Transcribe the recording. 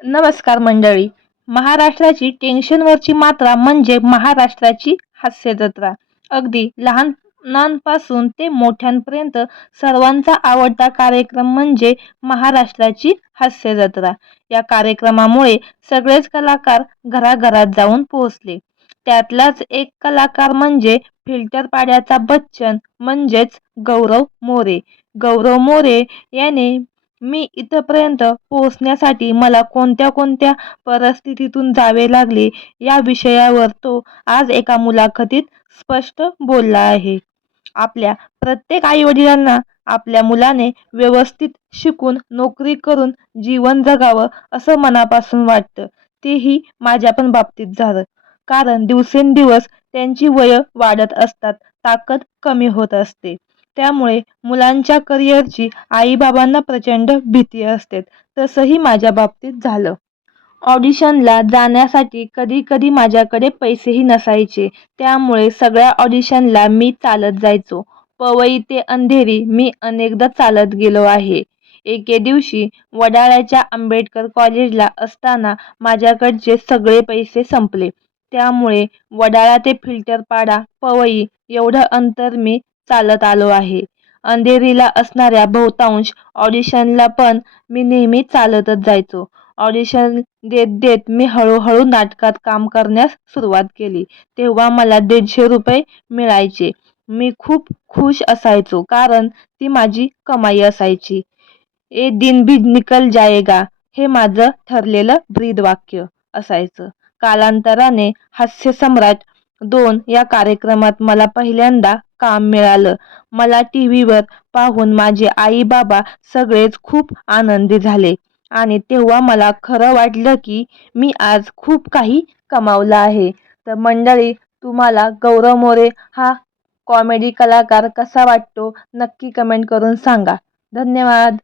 नमस्कार मंडळी. महाराष्ट्राची टेन्शनवरची मात्रा म्हणजे महाराष्ट्राची हास्य जत्रा. अगदी लहानांपासून ते मोठ्यांपर्यंत सर्वांचा आवडता कार्यक्रम म्हणजे महाराष्ट्राची हास्य जत्रा. या कार्यक्रमामुळे सगळेच कलाकार घराघरात जाऊन पोहोचले. त्यातलाच एक कलाकार म्हणजे फिल्टर पाड्याचा बच्चन म्हणजेच गौरव मोरे. गौरव मोरे याने मी इथपर्यंत पोहोचण्यासाठी मला कोणत्या कोणत्या परिस्थितीतून जावे लागले या विषयावर तो आज एका मुलाखतीत स्पष्ट बोलला आहे. आपल्या प्रत्येक आईवडिलांना आपल्या मुलाने व्यवस्थित शिकून नोकरी करून जीवन जगावं असं मनापासून वाटतं. तेही माझ्या पण बाबतीत झालं. कारण दिवसेंदिवस त्यांची वयं वाढत असतात ताकद कमी होत असते. त्यामुळे मुलांच्या करिअरची आईबाबांना प्रचंड भीती असते. तसंही माझ्या बाबतीत झालं. ऑडिशनला जाण्यासाठी कधी कधी माझ्याकडे पैसेही नसायचे. त्यामुळे सगळ्या ऑडिशनला मी चालत जायचो. पवई ते अंधेरी मी अनेकदा चालत गेलो आहे. एके दिवशी वडाळ्याच्या आंबेडकर कॉलेजला असताना माझ्याकडचे सगळे पैसे संपले. त्यामुळे वडाळा ते फिल्टरपाडा पवई एवढं अंतर मी चालत आलो आहे. अंधेरीला असणाऱ्या बहुतांश ऑडिशनला पण मी नेहमी चालतच जायचो. ऑडिशन देत देत मी हळूहळू नाटकात काम करण्यास सुरुवात केली. तेव्हा मला दीडशे रुपये मिळायचे. मी खूप खुश असायचो कारण ती माझी कमाई असायची. ए दिन भी निकल जाएगा हे माझं ठरलेलं ब्रीदवाक्य असायचं. कालांतराने हास्यसम्राट दोन या कार्यक्रमात मला पहिल्यांदा काम मिळालं. मला टी व्हीवर पाहून माझे आई बाबा सगळेच खूप आनंदी झाले. आणि तेव्हा मला खरं वाटलं की मी आज खूप काही कमावलं आहे. तर मंडळी तुम्हाला गौरव मोरे हा कॉमेडी कलाकार कसा वाटतो नक्की कमेंट करून सांगा. धन्यवाद.